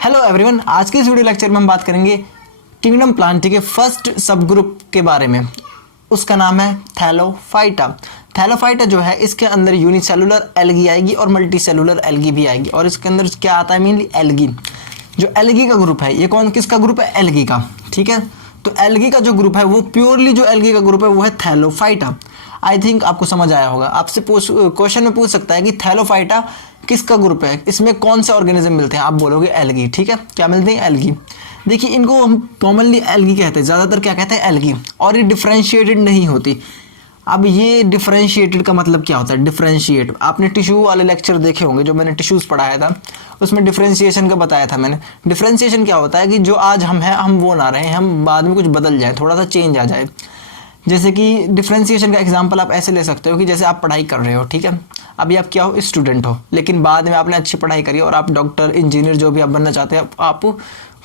Hello everyone, आज के इस वीडियो लेक्चर में हम बात करेंगे किंगडम प्लांटी के फर्स्ट सब ग्रुप के बारे में। उसका नाम है थैलोफाइटा। थैलोफाइटा जो है इसके अंदर यूनिसेलुलर एल्गी आएगी और मल्टी सेलुलर एल्गी भी आएगी। और इसके अंदर क्या आता है? Mainly algae. जो एल्गी का ग्रुप है, ये कौन किसका ग्रुप है? एल्गी का। ठीक है, तो एल्गी का जो ग्रुप है वो प्योरली जो एल्गी का ग्रुप है वो है थैलोफाइटा। आई थिंक आपको समझ आया होगा। आपसे क्वेश्चन में पूछ सकता है कि थैलोफाइटा किसका ग्रुप है, इसमें कौन से ऑर्गेनिज्म मिलते हैं? आप बोलोगे एल्गी। ठीक है, क्या मिलते हैं? एल्गी। देखिए, इनको हम कॉमनली एल्गी कहते हैं, ज़्यादातर क्या कहते हैं? एल्गी। और ये डिफरेंशिएटेड नहीं होती। अब ये डिफरेंशिएटेड का मतलब क्या होता है? डिफरेंशिएट, आपने टिश्यू वाले लेक्चर देखे होंगे, जो मैंने टिश्यूज पढ़ाया था उसमें डिफरेंशिएशन का बताया था मैंने। डिफरेंशिएशन क्या होता है कि जो आज हम हैं हम वो ना रहे, हम बाद में कुछ बदल जाए, थोड़ा सा चेंज आ जाए। जैसे कि डिफरेंशिएशन का एग्जांपल आप ऐसे ले सकते हो कि जैसे आप पढ़ाई कर रहे हो, ठीक है, अभी आप क्या हो? स्टूडेंट हो, लेकिन बाद में आपने अच्छी पढ़ाई करी और आप डॉक्टर, इंजीनियर, जो भी आप बनना चाहते हैं आप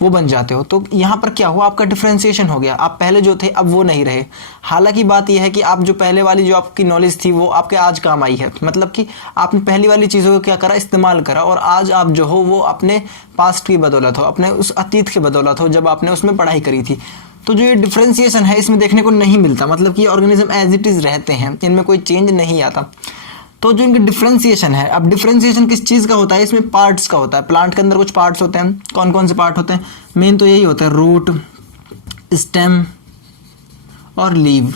वो बन जाते हो। तो यहाँ पर क्या हुआ? आपका डिफरेंशिएशन हो गया। आप पहले जो थे अब वो नहीं रहे। हालांकि बात यह है कि आप जो पहले वाली जो आपकी नॉलेज थी वो आपके आज काम आई है। मतलब कि आपने पहली वाली चीज़ों को क्या करा? इस्तेमाल करा। और आज आप जो हो वो अपने पास्ट की बदौलत हो, अपने उस अतीत की बदौलत हो जब आपने उसमें पढ़ाई करी थी। तो जो ये डिफरेंशिएशन है इसमें देखने को नहीं मिलता। मतलब कि ऑर्गेनिज्म एज इट इज़ रहते हैं, इनमें कोई चेंज नहीं आता। तो जो इनकी डिफरेंशिएशन है, अब डिफरेंशिएशन किस चीज़ का होता है? इसमें पार्ट्स का होता है। प्लांट के अंदर कुछ पार्ट्स होते हैं। कौन कौन से पार्ट होते हैं? मेन तो यही होता है, रूट, स्टेम और लीव।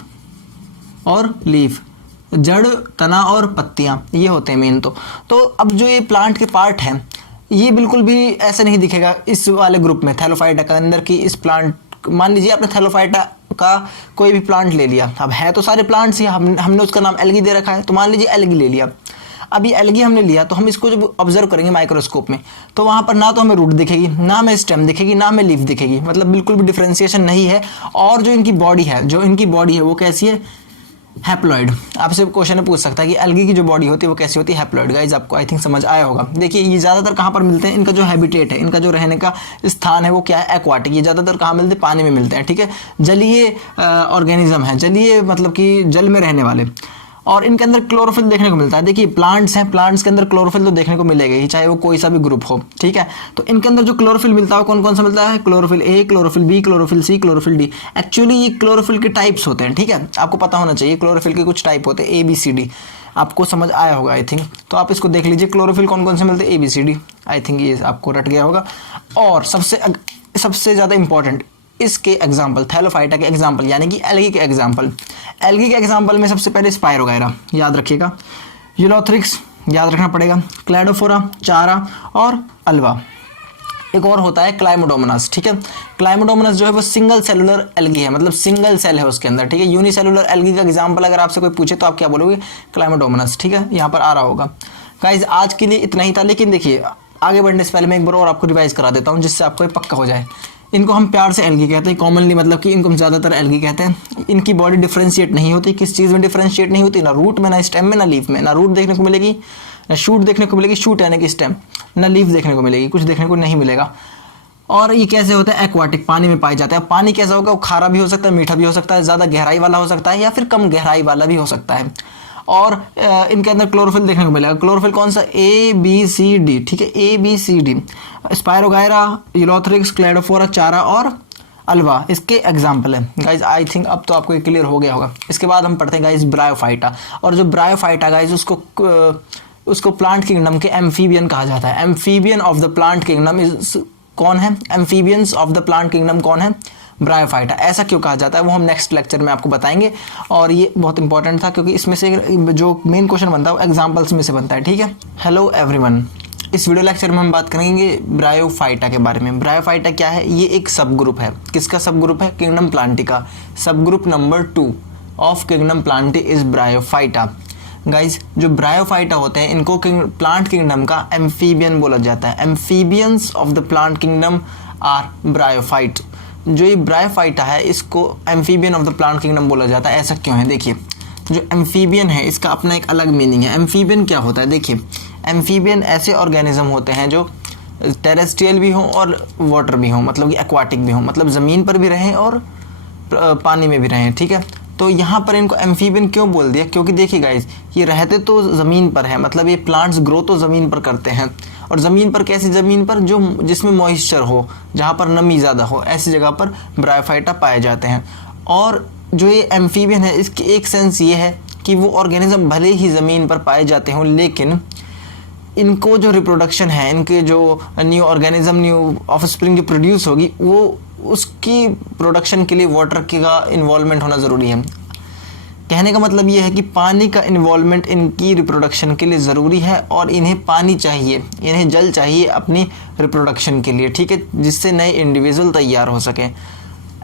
जड़, तना और पत्तियां, ये होते हैं मेन। तो अब जो ये प्लांट के पार्ट हैं ये बिल्कुल भी ऐसे नहीं दिखेगा इस वाले ग्रुप में, थैलोफाइटा के अंदर, की इस प्लांट, मान लीजिए आपने थैलोफाइटा का कोई भी प्लांट ले लिया। अब है तो सारे प्लांट्स ही, हमने उसका नाम एल्गी दे रखा है, तो मान लीजिए एल्गी ले लिया। अब ये एल्गी हमने लिया तो हम इसको जब ऑब्जर्व करेंगे माइक्रोस्कोप में तो वहाँ पर ना तो हमें रूट दिखेगी, ना हमें स्टेम दिखेगी, ना हमें लीफ दिखेगी। मतलब बिल्कुल भी डिफरेंशिएशन नहीं है। और जो इनकी बॉडी है वो कैसी है? हैप्लॉइड। आपसे क्वेश्चन में पूछ सकता है कि एल्गी की जो बॉडी होती है वो कैसी होती है? हैप्लॉइड। गाइज, आपको आई थिंक समझ आया होगा। देखिए, ये ज़्यादातर कहाँ पर मिलते हैं? इनका जो हैबिटेट है, इनका जो रहने का स्थान है वो क्या है? एक्वाटिक। ये ज़्यादातर कहाँ मिलते हैं? पानी में मिलते हैं। ठीक है, जलीय ऑर्गेनिज्म है, जलीय मतलब कि जल में रहने वाले। और इनके अंदर क्लोरोफिल देखने को मिलता है। देखिए, प्लांट्स हैं, प्लांट्स के अंदर क्लोरोफिल तो देखने को मिलेगा ही, चाहे वो कोई सा भी ग्रुप हो। ठीक है, तो इनके अंदर जो क्लोरोफिल मिलता है कौन कौन सा मिलता है? Chlorophyll A, chlorophyll B, chlorophyll C, chlorophyll D. Actually ये क्लोरोफिल के टाइप्स होते हैं। ठीक है, आपको पता होना चाहिए क्लोरोफिल के कुछ टाइप होते हैं, ए बी सी डी। आपको समझ आया होगा आई थिंक। तो आप इसको देख लीजिए, क्लोरोफिल कौन कौन से मिलते हैं? A B C D. I think ये आपको रट गया होगा। और सबसे ज़्यादा इंपॉर्टेंट इसके एग्जाम्पल, थैलोफाइटा के एग्जाम्पल, यानी कि एल्गी के एग्जाम्पल। एल्गी के एग्जाम्पल में सबसे पहले स्पायरोगायरा याद रखिएगा, यूलोथ्रिक्स याद रखना पड़ेगा, क्लैडोफोरा, चारा और अल्वा। एक और होता है क्लाइमोडोमोनास। ठीक है, क्लाइमोडोमोनास जो है वो सिंगल सेलुलर एल्गी है, मतलब सिंगल सेल है उसके अंदर। ठीक है, यूनिसेलुलर एल्गी का एग्जाम्पल अगर आपसे कोई पूछे तो आप क्या बोलोगे? क्लाइमोडोमोनास। ठीक है, यहाँ पर आ रहा होगा। गाइज, आज के लिए इतना ही था, लेकिन देखिए आगे बढ़ने से पहले मैं एक बार और आपको रिवाइज करा देता हूँ जिससे आपको ये पक्का हो जाए। इनको हम प्यार से एल्गी कहते हैं कॉमनली, मतलब कि इनको हम ज़्यादातर एल्गी कहते हैं। इनकी बॉडी डिफरेंशिएट नहीं होती। किस चीज़ में डिफरेंशिएट नहीं होती? ना रूट में, ना स्टेम में, ना लीफ में। ना रूट देखने को मिलेगी, ना शूट देखने को मिलेगी, शूट यानी कि स्टेम, ना लीफ देखने को मिलेगी, कुछ देखने को नहीं मिलेगा। और ये कैसे होता है? एक्वाटिक, पानी में पाए जाते हैं। पानी कैसा होगा? वो खारा भी हो सकता है, मीठा भी हो सकता है, ज़्यादा गहराई वाला हो सकता है या फिर कम गहराई वाला भी हो सकता है। और इनके अंदर क्लोरोफिल देखने को मिलेगा। क्लोरोफिल कौन सा? A B C D. ठीक है, A B C D. Spirogyra, ulothrix, cladophora, chara और अल्वा इसके एग्जाम्पल है। गाइज, आई थिंक अब तो आपको क्लियर हो गया होगा। इसके बाद हम पढ़ते हैं गाइज ब्रायोफाइटा। और जो ब्रायोफाइटा गाइज उसको प्लांट किंगडम के एम्फीबियन कहा जाता है। Amphibian of the plant kingdom is कौन है? Amphibians of the plant kingdom कौन है? ब्रायोफाइटा। ऐसा क्यों कहा जाता है वो हम नेक्स्ट लेक्चर में आपको बताएंगे। और ये बहुत इंपॉर्टेंट था क्योंकि इसमें से जो मेन क्वेश्चन बनता है वो एग्जाम्पल्स में से बनता है। ठीक है, हेलो एवरीवन, इस वीडियो लेक्चर में हम बात करेंगे ब्रायोफाइटा के बारे में। ब्रायोफाइटा क्या है? ये एक सब ग्रुप है। किसका सब ग्रुप है? किंगडम प्लांटी का। सब group number 2 of kingdom Plantae is bryophyta. Guys, जो ब्रायोफाइटा होते हैं इनको प्लांट किंगडम का एम्फीबियन बोला जाता है। Amphibians of the plant kingdom are bryophyte. जो ये ब्रायोफाइटा है इसको amphibian of the plant kingdom बोला जाता है। ऐसा क्यों है? देखिए, जो एम्फीबियन है इसका अपना एक अलग मीनिंग है। एम्फीबियन क्या होता है? देखिए, एम्फीबियन ऐसे ऑर्गेनिज्म होते हैं जो टेरेस्ट्रियल भी हों और वाटर भी हों, मतलब कि एक्वाटिक भी हों, मतलब ज़मीन पर भी रहें और पानी में भी रहें। ठीक है, तो यहाँ पर इनको एम्फीबियन क्यों बोल दिया, क्योंकि देखिए गाइज ये रहते तो ज़मीन पर है, मतलब ये प्लांट्स ग्रो तो ज़मीन पर करते हैं, और ज़मीन पर कैसी ज़मीन पर, जो जिसमें मॉइस्चर हो, जहाँ पर नमी ज़्यादा हो, ऐसी जगह पर ब्रायोफाइटा पाए जाते हैं। और जो ये एम्फीबियन है इसकी एक सेंस ये है कि वो ऑर्गेनिज्म भले ही ज़मीन पर पाए जाते हों, लेकिन इनको जो रिप्रोडक्शन है, इनके जो न्यू ऑर्गेनिज्म, न्यू ऑफस्प्रिंग जो प्रोड्यूस होगी, वो उसकी प्रोडक्शन के लिए वाटर का इन्वॉल्वमेंट होना ज़रूरी है। कहने का मतलब ये है कि पानी का इन्वॉल्वमेंट इनकी रिप्रोडक्शन के लिए ज़रूरी है, और इन्हें पानी चाहिए, इन्हें जल चाहिए अपनी रिप्रोडक्शन के लिए, ठीक है, जिससे नए इंडिविजुअल तैयार हो सकें।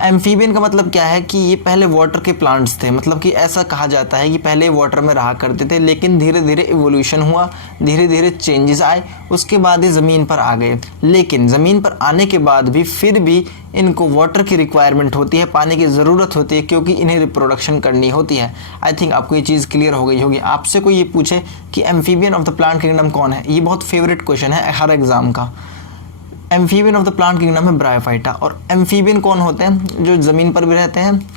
एम्फीबियन का मतलब क्या है कि ये पहले वाटर के प्लांट्स थे, मतलब कि ऐसा कहा जाता है कि पहले वाटर में रहा करते थे, लेकिन धीरे धीरे इवोल्यूशन हुआ, धीरे धीरे चेंजेस आए, उसके बाद ये ज़मीन पर आ गए। लेकिन ज़मीन पर आने के बाद भी फिर भी इनको वाटर की रिक्वायरमेंट होती है, पानी की ज़रूरत होती है, क्योंकि इन्हें रिप्रोडक्शन करनी होती है। आई थिंक आपको ये चीज़ क्लियर हो गई होगी। आपसे कोई ये पूछे कि amphibian of the plant kingdom कौन है, ये बहुत फेवरेट क्वेश्चन है हर एग्ज़ाम का। Amphibian of the plant kingdom है ब्रायोफाइटा। और एम्फीबियन कौन होते हैं, जो ज़मीन पर भी रहते हैं,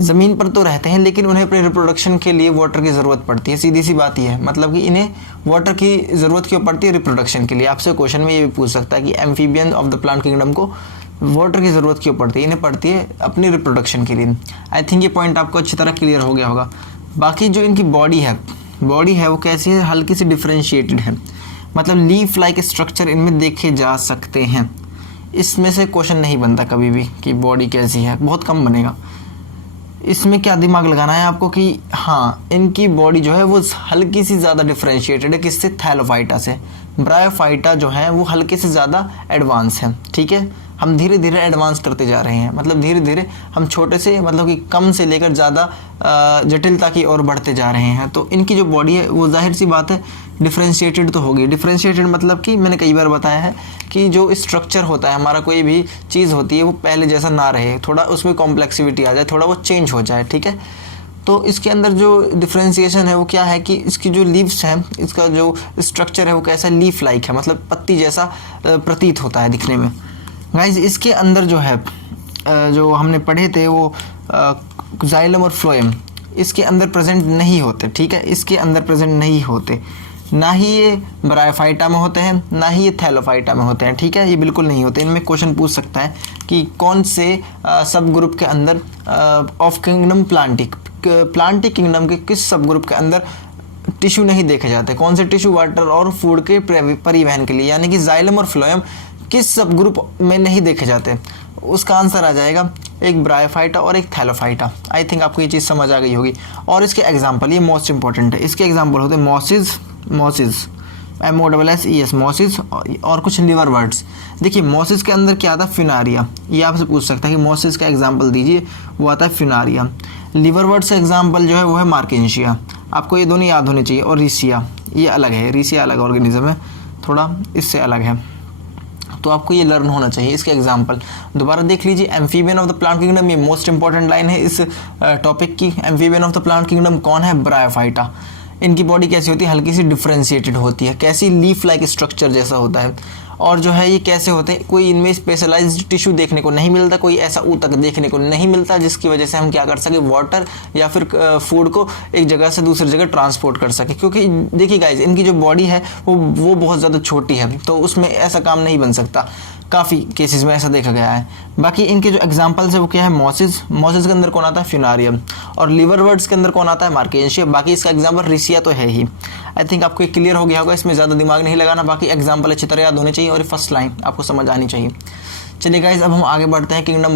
ज़मीन पर तो रहते हैं लेकिन उन्हें अपने रिप्रोडक्शन के लिए वाटर की ज़रूरत पड़ती है। सीधी सी बात यह है, मतलब कि इन्हें वाटर की ज़रूरत क्यों पड़ती है, रिप्रोडक्शन के लिए। आपसे क्वेश्चन में ये भी पूछ सकता है कि amphibian of the plant kingdom को वाटर की ज़रूरत क्यों पड़ती है, इन्हें पड़ती है अपनी रिप्रोडक्शन के लिए। आई थिंक ये पॉइंट आपको अच्छी तरह क्लियर हो गया होगा। बाकी जो इनकी बॉडी है वो कैसी है, हल्की सी डिफ्रेंशिएटेड है, मतलब लीफ लाइक स्ट्रक्चर इनमें देखे जा सकते हैं। इसमें से क्वेश्चन नहीं बनता कभी भी कि बॉडी कैसी है, बहुत कम बनेगा। इसमें क्या दिमाग लगाना है आपको कि हाँ, इनकी बॉडी जो है वो हल्की सी ज़्यादा डिफ्रेंशिएटेड है, किससे, थैलोफाइटा से। ब्रायोफाइटा जो है वो हल्के से ज़्यादा एडवांस है, ठीक है। हम धीरे धीरे एडवांस करते जा रहे हैं, मतलब धीरे धीरे हम छोटे से, मतलब कि कम से लेकर ज़्यादा जटिलता की ओर बढ़ते जा रहे हैं। तो इनकी जो बॉडी है वो जाहिर सी बात है डिफ्रेंशिएटेड तो होगी। डिफ्रेंशिएटेड मतलब कि मैंने कई बार बताया है कि जो स्ट्रक्चर होता है हमारा, कोई भी चीज़ होती है वो पहले जैसा ना रहे, थोड़ा उसमें कॉम्प्लेक्सिविटी आ जाए, थोड़ा वो चेंज हो जाए, ठीक है। तो इसके अंदर जो डिफ्रेंशिएशन है वो क्या है कि इसकी जो लीव्स हैं, इसका जो स्ट्रक्चर है वो कैसा, लीफ लाइक है, मतलब पत्ती जैसा प्रतीत होता है दिखने में। गाइज इसके अंदर जो है जो हमने पढ़े थे वो जाइलम और फ्लोएम इसके अंदर प्रेजेंट नहीं होते, ठीक है, इसके अंदर प्रेजेंट नहीं होते। ना ही ये ब्रायोफाइटा में होते हैं, ना ही ये थैलोफाइटा में होते हैं, ठीक है, ये बिल्कुल नहीं होते। इनमें क्वेश्चन पूछ सकता है कि कौन से सब ग्रुप के अंदर ऑफ किंगडम प्लांटिक किंगडम के किस सब ग्रुप के अंदर टिश्यू नहीं देखे जाते, कौन से टिश्यू वाटर और फूड के परिवहन के लिए, यानी कि जाइलम और फ्लोएम किस सब ग्रुप में नहीं देखे जाते। उसका आंसर आ जाएगा एक ब्रायोफाइटा और एक थैलोफाइटा। आई थिंक आपको ये चीज़ समझ आ गई होगी। और इसके एग्जाम्पल, ये मोस्ट इंपॉर्टेंट है, इसके एग्जाम्पल होते हैं मॉसिस MOSSES मॉसिस, और कुछ लिवर वर्ड्स। देखिए मॉसिस के अंदर क्या आता है, फ्यूनारिया। ये आपसे पूछ सकता है कि मॉसिस का एग्जाम्पल दीजिए, वो आता है फ्यूनारिया। लिवर वर्ड्स का एग्जाम्पल जो है वो है मार्केंशिया, आपको ये दोनों याद होने चाहिए। और रिसिया, ये अलग है, रिसिया अलग ऑर्गेनिज्म है, थोड़ा इससे अलग है, तो आपको ये लर्न होना चाहिए। इसके एग्जाम्पल दोबारा देख लीजिए, amphibian of the plant kingdom, ये मोस्ट इंपॉर्टेंट लाइन है इस टॉपिक की। Amphibian of the plant kingdom कौन है, ब्रायोफाइटा। इनकी बॉडी कैसी होती है, हल्की सी डिफ्रेंशिएटेड होती है, कैसी, लीफ लाइक स्ट्रक्चर जैसा होता है। और जो है ये कैसे होते हैं, कोई इनमें स्पेशलाइज्ड टिश्यू देखने को नहीं मिलता, कोई ऐसा ऊतक देखने को नहीं मिलता जिसकी वजह से हम क्या कर सके, वाटर या फिर फूड को एक जगह से दूसरी जगह ट्रांसपोर्ट कर सके। क्योंकि देखिए गाइज, इनकी जो बॉडी है वो बहुत ज़्यादा छोटी है, तो उसमें ऐसा काम नहीं बन सकता। काफ़ी केसेस में ऐसा देखा गया है। बाकी इनके जो एग्जांपल्स है वो क्या है, मॉसिस के अंदर कौन आता है, फ्यूनारियम। और लिवर वर्ड्स के अंदर कौन आता है, मार्केंशिया। बाकी इसका एग्जांपल रिसिया तो है ही। आई थिंक आपको ये क्लियर हो गया होगा, इसमें ज़्यादा दिमाग नहीं लगाना, बाकी एग्जांपल अच्छी तरह याद होने चाहिए और फर्स्ट लाइन आपको समझ आनी चाहिए। चलिए गाइज, अब हम आगे बढ़ते हैं किंगडम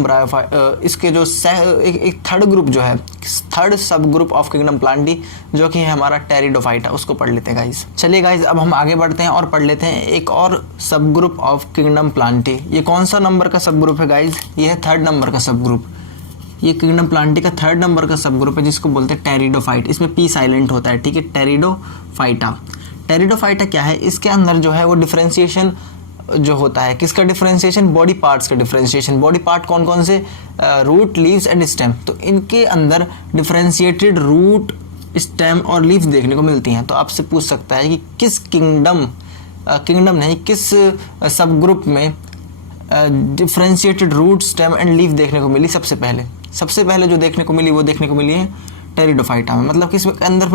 इसके जो एक थर्ड ग्रुप जो है, थर्ड सब ग्रुप ऑफ किंगडम प्लांटी, जो कि है हमारा टेरिडोफाइटा, उसको पढ़ लेते हैं गाइज। चलिए गाइज, अब हम आगे बढ़ते हैं और पढ़ लेते हैं एक और सब ग्रुप ऑफ किंगडम प्लांटी। ये कौन सा नंबर का सब ग्रुप है गाइज, ये है थर्ड नंबर का सब ग्रुप। ये किंगडम प्लांटी का थर्ड नंबर का सब ग्रुप है, जिसको बोलते हैं टेरिडोफाइट। इसमें पी साइलेंट होता है, ठीक है, टेरिडोफाइटा। टेरिडोफाइटा क्या है, इसके अंदर जो है वो डिफ्रेंशिएशन जो होता है, किसका डिफरेंशिएशन, बॉडी पार्ट्स का डिफरेंशिएशन। बॉडी पार्ट कौन कौन से, रूट, लीव्स एंड स्टेम। तो इनके अंदर डिफरेंशिएटेड रूट, स्टेम और लीव्स देखने को मिलती हैं। तो आपसे पूछ सकता है कि किस किंगडम नहीं, किस सब ग्रुप में differentiated root, stem and leaf देखने को मिली सबसे पहले। सबसे पहले जो देखने को मिली वो देखने को मिली है टेरिडोफाइटा में, मतलब कि इसके अंदर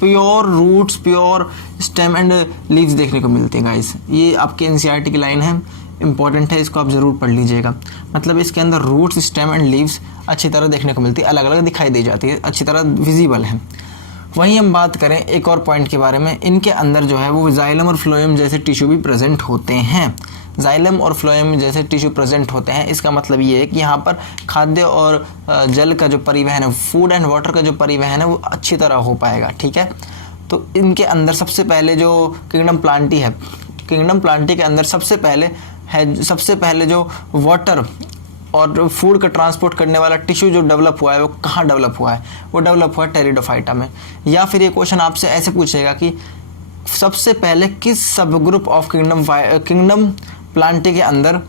pure roots, pure stem and leaves देखने को मिलते हैं गाइस। ये आपके एनसीईआरटी की लाइन है, इंपॉर्टेंट है, इसको आप ज़रूर पढ़ लीजिएगा। मतलब इसके अंदर रूट्स, स्टेम एंड लीव्स अच्छी तरह देखने को मिलती है, अलग अलग दिखाई दी जाती है, अच्छी तरह विजिबल है। वहीं हम बात करें एक और पॉइंट के बारे में, इनके अंदर जो है वो जाइलम और फ्लोएम जैसे टिश्यू भी प्रेजेंट होते हैं। जाइलम और फ्लोएम जैसे टिश्यू प्रेजेंट होते हैं, इसका मतलब ये है कि यहाँ पर खाद्य और जल का जो परिवहन है, फूड एंड वाटर का जो परिवहन है वो अच्छी तरह हो पाएगा, ठीक है। तो इनके अंदर सबसे पहले जो किंगडम प्लांटी है, किंगडम प्लांटी के अंदर सबसे पहले जो वाटर और फूड का ट्रांसपोर्ट करने वाला टिश्यू जो डेवलप हुआ है वो कहाँ डेवलप हुआ है, वो डेवलप हुआ है टेरिडोफाइटा में। या फिर ये क्वेश्चन आपसे ऐसे पूछेगा कि सबसे पहले किस sub group of kingdom Plantae के अंदर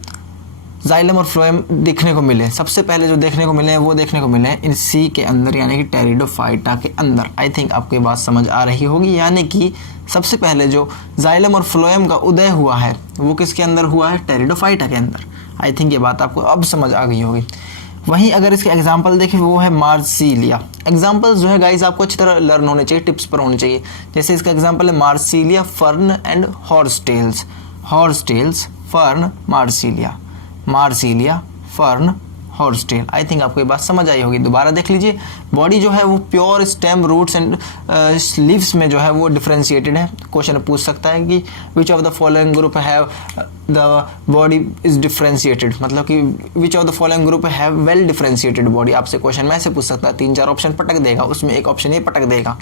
जाइलम और फ्लोएम देखने को मिले, सबसे पहले जो देखने को मिले हैं वो देखने को मिले हैं इन सी के अंदर, यानी कि टेरिडोफाइटा के अंदर। आई थिंक आपको ये बात समझ आ रही होगी, यानी कि सबसे पहले जो जाइलम और फ्लोएम का उदय हुआ है वो किसके अंदर हुआ है, टेरिडोफाइटा के अंदर। आई थिंक ये बात आपको अब समझ आ गई होगी। वहीं अगर इसके एग्जाम्पल देखें वो है मार्सिलिया। एग्जाम्पल्स जो है गाइस आपको अच्छी तरह लर्न होने चाहिए, टिप्स पर होने चाहिए। जैसे इसका एग्जाम्पल है Marsilea fern and horsetails, horsetails fern Marsilea, Marsilea fern horsetail. I think आपको ये बात समझ आई होगी। दोबारा देख लीजिए, बॉडी जो है वो pure stem, roots and leaves में जो है वो डिफरेंशिएटेड है। क्वेश्चन पूछ सकता है कि which of the following group have the body is differentiated, मतलब कि which of the following group have well differentiated body. आपसे क्वेश्चन में ऐसे पूछ सकता है, 3-4 ऑप्शन पटक देगा, उसमें एक ऑप्शन ये पटक देगा।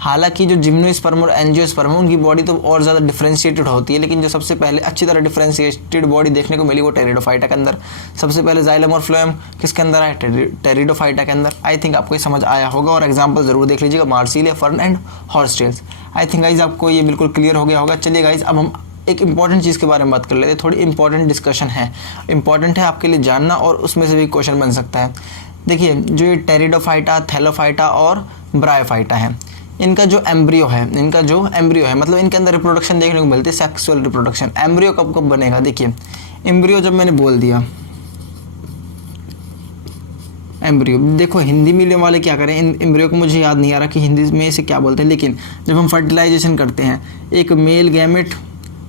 हालांकि जो जिम्नोस्पर्म और एंजियोस्पर्म उनकी बॉडी तो और ज़्यादा डिफरेंशिएटेड होती है, लेकिन जो सबसे पहले अच्छी तरह डिफरेंशिएटेड बॉडी देखने को मिली वो टेरिडोफाइटा के अंदर। सबसे पहले जाइलम और फ्लोएम किसके अंदर है, टेरिडोफाइटा के अंदर। आई थिंक आपको ये समझ आया होगा, और एग्जाम्पल जरूर देख लीजिएगा, Marsilea fern and horsetails. I think guys आपको ये बिल्कुल क्लियर हो गया होगा। चलिए गाइज अब हम एक इंपॉर्टेंट चीज़ के बारे में बात कर लेते हैं, थोड़ी इंपॉर्टेंट डिस्कशन है, इंपॉर्टेंट है आपके लिए जानना, और उसमें से भी क्वेश्चन बन सकता है। देखिए, जो ये टेरिडोफाइटा, थैलोफाइटा और ब्रायोफाइटा है, इनका जो एम्ब्रियो है, मतलब इनके अंदर रिप्रोडक्शन देखने को मिलती है, सेक्सुअल रिप्रोडक्शन। एम्ब्रियो कब कब बनेगा, देखिए एम्ब्रियो जब मैंने बोल दिया, एम्ब्रियो देखो हिंदी मीडियम वाले क्या करें, इन एम्ब्रियो को मुझे याद नहीं आ रहा कि हिंदी में इसे क्या बोलते हैं, लेकिन जब हम फर्टिलाइजेशन करते हैं, एक मेल गैमेट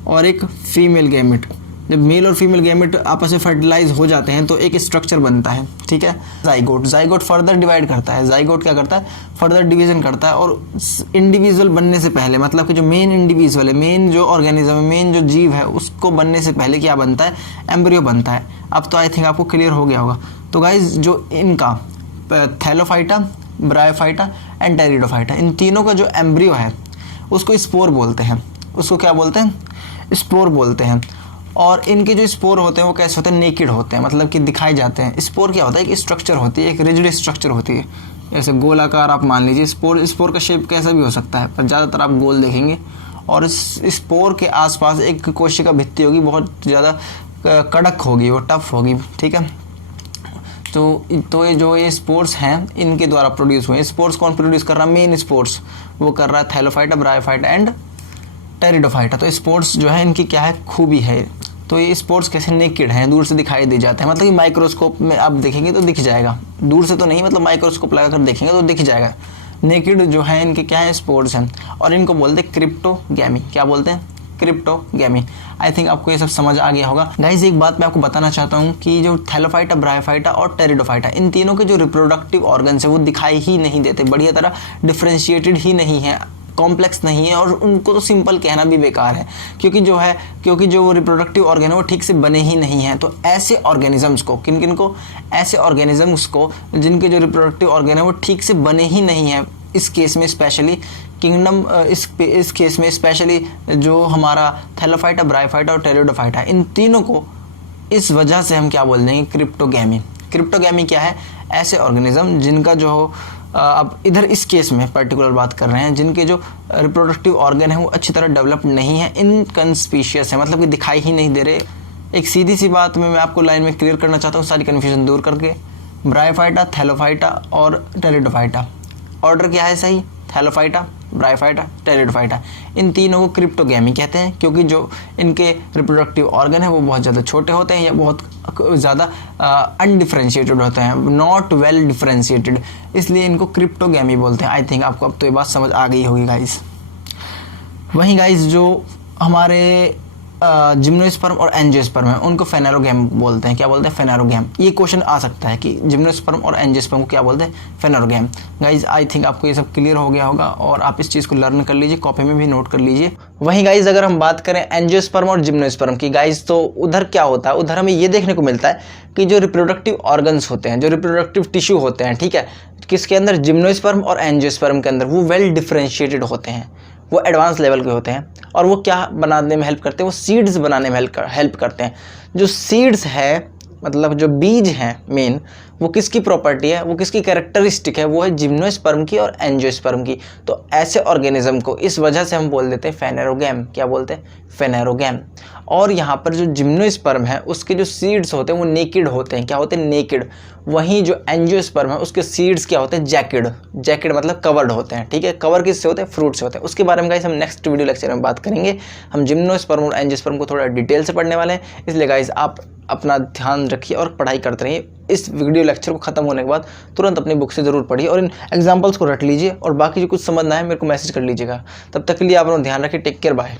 और एक फीमेल गैमेट, जब मेल और फीमेल गैमेट आपस में फर्टिलाइज हो जाते हैं तो एक स्ट्रक्चर बनता है, ठीक है, जाइगोट। जाइगोट फर्दर डिवाइड करता है, जाइगोट क्या करता है, फर्दर डिवीजन करता है, और इंडिविजुअल बनने से पहले, मतलब कि जो मेन इंडिविजुअल है, मेन जो ऑर्गेनिज्म है, मेन जो जीव है, उसको बनने से पहले क्या बनता है, एम्ब्रियो बनता है। अब तो आई थिंक आपको क्लियर हो गया होगा। तो गाइज जो इनका थैलोफाइटा, ब्रायोफाइटा एंड टेरिडोफाइटा, इन तीनों का जो एम्ब्रियो है उसको स्पोर बोलते हैं, उसको क्या बोलते हैं, स्पोर बोलते हैं। और इनके जो स्पोर होते हैं वो कैसे होते हैं, नेकेड होते हैं, मतलब कि दिखाई जाते हैं। स्पोर क्या होता है, एक स्ट्रक्चर होती है, एक रिजिड स्ट्रक्चर होती है, जैसे गोलाकार आप मान लीजिए। स्पोर का शेप कैसा भी हो सकता है, पर ज़्यादातर आप गोल देखेंगे। और इस स्पोर के आसपास एक कोशिका भित्ति होगी, बहुत ज़्यादा कड़क होगी, वो टफ होगी, ठीक है। तो ये स्पोर्स हैं, इनके द्वारा प्रोड्यूस हुए। स्पोर्स कौन प्रोड्यूस कर रहा है, मेन स्पोर्स वो कर रहा है थैलोफाइटा, ब्रायोफाइटा एंड टेरिडोफाइटा। तो स्पोर्स जो है इनकी क्या है, खूबी है। तो ये स्पोर्स कैसे, नेकेड हैं, दूर से दिखाई दे जाते हैं, मतलब कि माइक्रोस्कोप में आप देखेंगे तो दिख जाएगा, दूर से तो नहीं, मतलब माइक्रोस्कोप लगा कर देखेंगे तो दिख जाएगा। नेकेड जो है इनके क्या है, स्पोर्स हैं, और इनको बोलते हैं क्रिप्टोगैमी। क्या बोलते हैं, क्रिप्टोगैमी। आई थिंक आपको ये सब समझ आ गया होगा। गाइज एक बात मैं आपको बताना चाहता हूँ कि जो थैलोफाइटा, ब्रायोफाइटा और टेरिडोफाइटा, इन तीनों के जो रिप्रोडक्टिव ऑर्गन्स है वो दिखाई ही नहीं देते, बढ़िया तरह डिफ्रेंशिएटेड ही नहीं है, कॉम्प्लेक्स नहीं है, और उनको तो सिंपल कहना भी बेकार है, क्योंकि जो रिप्रोडक्टिव ऑर्गन है वो ठीक से बने ही नहीं हैं। तो ऐसे ऑर्गेनिजम्स को, किन को, ऐसे ऑर्गेनिजम्स को जिनके जो रिप्रोडक्टिव ऑर्गन है वो ठीक से बने ही नहीं है, इस केस में स्पेशली किंगडम, इस केस में स्पेशली जो हमारा थैलोफाइटा, ब्रायोफाइटा और टेरिडोफाइटा, इन तीनों को इस वजह से हम क्या बोल देंगे, क्रिप्टोगैमी। क्रिप्टोगैमी क्या है, ऐसे ऑर्गेनिज्म जिनका जो अब इधर इस केस में पर्टिकुलर बात कर रहे हैं, जिनके जो रिप्रोडक्टिव ऑर्गन है वो अच्छी तरह डेवलप नहीं है, इनकंस्पीशियस है, मतलब कि दिखाई ही नहीं दे रहे। एक सीधी सी बात मैं आपको लाइन में क्लियर करना चाहता हूँ, सारी कन्फ्यूजन दूर करके। ब्रायोफाइटा, थैलोफाइटा और टेरिडोफाइटा, ऑर्डर क्या है सही, थैलोफाइटा, ब्रायोफाइटा, टेरिडोफाइटा, इन तीनों को क्रिप्टोगैमी कहते हैं, क्योंकि जो इनके रिप्रोडक्टिव ऑर्गन है वो बहुत ज़्यादा छोटे होते हैं या बहुत ज़्यादा अनडिफ्रेंशिएटेड होते हैं, नॉट वेल डिफ्रेंशिएटेड, इसलिए इनको क्रिप्टोगैमी बोलते हैं। आई थिंक आपको अब तो ये बात समझ आ गई होगी गाइस। वहीं गाइस जो हमारे जिम्नोस्पर्म और एंजियोस्पर्म है उनको फेनेरोगैम बोलते हैं। क्या बोलते हैं? फेनेरोगैम। ये क्वेश्चन आ सकता है कि जिम्नोस्पर्म और एंजियोस्पर्म को क्या बोलते हैं? फेनेरोगैम। गाइज आई थिंक आपको ये सब क्लियर हो गया होगा और आप इस चीज़ को लर्न कर लीजिए, कॉपी में भी नोट कर लीजिए। वहीं गाइज अगर हम बात करें एंजियोस्पर्म और जिम्नोस्पर्म की गाइज, तो उधर क्या होता है, उधर हमें ये देखने को मिलता है कि जो रिप्रोडक्टिव ऑर्गन्स होते हैं, जो रिप्रोडक्टिव टिश्यू होते हैं, ठीक है, किसके अंदर? जिम्नोस्पर्म और एंजियोस्पर्म के अंदर, वो वेल डिफ्रेंशिएटेड होते हैं, वो एडवांस लेवल के होते हैं और वो क्या बनाने में हेल्प करते हैं? वो सीड्स बनाने में हेल्प करते हैं। जो सीड्स है, मतलब जो बीज हैं मेन, वो किसकी प्रॉपर्टी है, वो किसकी कैरेक्टरिस्टिक है? वो है जिम्नोस्पर्म की और एंजियोस्पर्म की। तो ऐसे ऑर्गेनिज्म को इस वजह से हम बोल देते हैं फेनेरोगैम। क्या बोलते हैं? फेनेरोगैम। और यहाँ पर जो जिम्नोस्पर्म है उसके जो सीड्स होते हैं वो नेकेड होते हैं। क्या होते हैं? नेकेड। वहीं जो एंजियोस्पर्म है उसके सीड्स क्या होते हैं? जैकेड। जैकेड मतलब कवर्ड होते हैं, ठीक है। कवर किससे होते हैं? फ्रूट से होते हैं। उसके बारे में गाइस हम नेक्स्ट वीडियो लेक्चर में बात करेंगे। हम जिम्नोस्पर्म और एंजियोस्पर्म को थोड़ा डिटेल से पढ़ने वाले हैं, इसलिए गाइस आप अपना ध्यान रखिए और पढ़ाई करते रहिए। इस वीडियो लेक्चर को खत्म होने के बाद तुरंत अपनी बुक से ज़रूर पढ़िए और इन एग्जाम्पल्स को रट लीजिए और बाकी जो कुछ समझना है मेरे को मैसेज कर लीजिएगा। तब तक के लिए आप अपना ध्यान रखिए। Take care, bye.